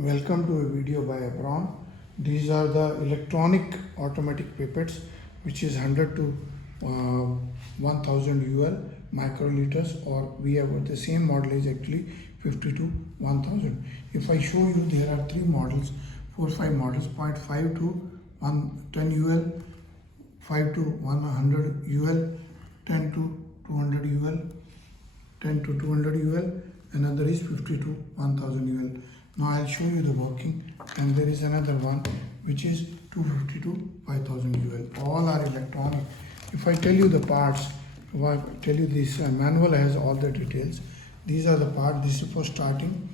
Welcome to a video by Abron. These are the electronic automatic pipettes, which is 100 to 1000 UL microliters, or we have the same model is actually 50 to 1000. If I show you, there are three models, 5 models, 0.5 to 10 UL, 5 to 100 UL, 10 to 200 UL, 10 to 200 UL, another is 50 to 1000 UL. Now I'll show you the working, and there is another one which is 250 to 5000 UL. All are electronic. If I tell you the parts, if I tell you this manual has all the details. These are the parts. This is for starting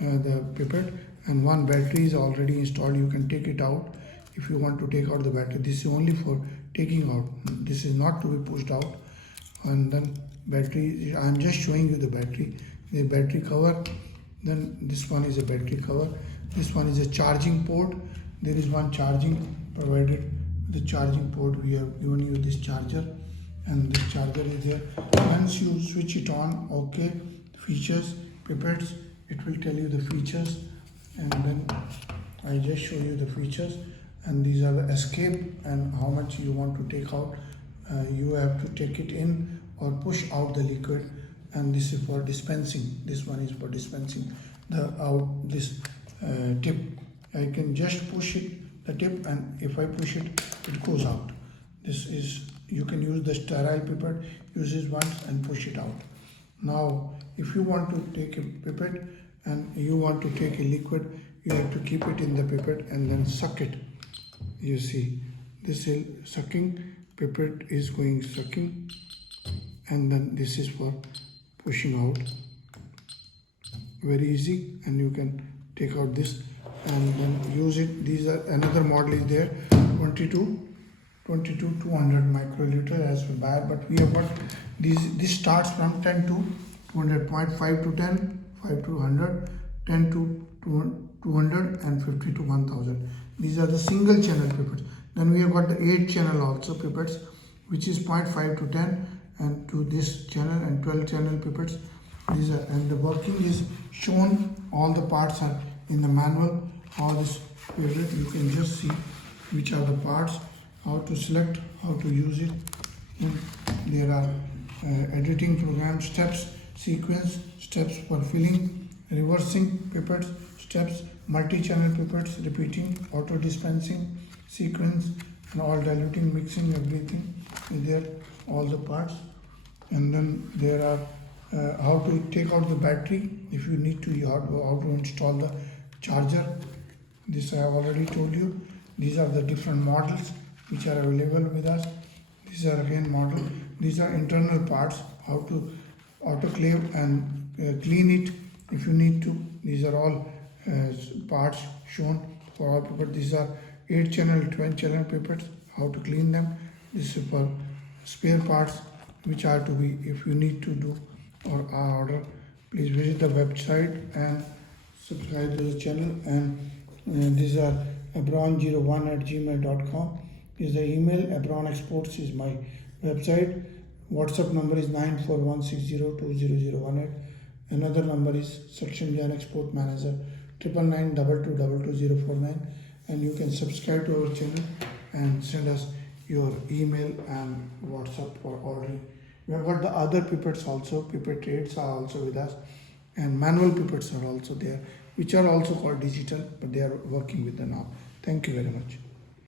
the pipette, and one battery is already installed. You can take it out if you want to take out the battery. This is only for taking out. This is not to be pushed out. And then battery, I am just showing you the battery cover. Then this one is a battery cover. This one is a charging port. There is one charging provided. The charging port, we have given you this charger, and this charger is there. Once you switch it on, okay, features, pipettes, it will tell you the features, and then I just show you the features. And these are the escape and how much you want to take out. You have to take it in or push out the liquid. And this is for dispensing. This one is for dispensing this tip. I can just push it, the tip, and if I push it, it goes out. This is, you can use the sterile pipette, use it once and push it out. Now if you want to take a pipette and you want to take a liquid, you have to keep it in the pipette and then suck it. You see, this is sucking, pipette is going sucking, and then this is for pushing out. Very easy, and you can take out this and then use it. These are another model is there, 22 200 microliter as bad, but we have got this starts from 10 to 200, 0.5 to 10, 5 to 100, 10 to 200, and 50 to 1000. These are the single channel pipettes. Then we have got the 8 channel also pipettes, which is 0.5 to 10 and to this channel, and 12 channel pipettes. These are, and the working is shown. All the parts are in the manual. All this pipette, you can just see which are the parts, how to select, how to use it. And there are editing program steps, sequence steps for filling, reversing pipettes, steps, multi-channel pipettes, repeating, auto dispensing, sequence, and all diluting, mixing, everything is there, all the parts. And then there are how to take out the battery if you need to, how to install the charger. This I have already told you. These are the different models which are available with us. These are again model. These are internal parts, how to autoclave and clean it if you need to. These are all parts shown for all pipettes. These are 8 channel, 12 channel pipettes, how to clean them. This is for spare parts which are to be, if you need to do or order, please visit the website and subscribe to the channel. And these are abron01@gmail.com is the email. Abron Exports is my website. WhatsApp number is 9416020018. Another number is Section Jan Export Manager 9992222049. And you can subscribe to our channel and send us your email and WhatsApp for ordering. We have got the other pipettes also. Pipette aids are also with us, and manual pipettes are also there, which are also called digital, but they are working with them now. Thank you very much.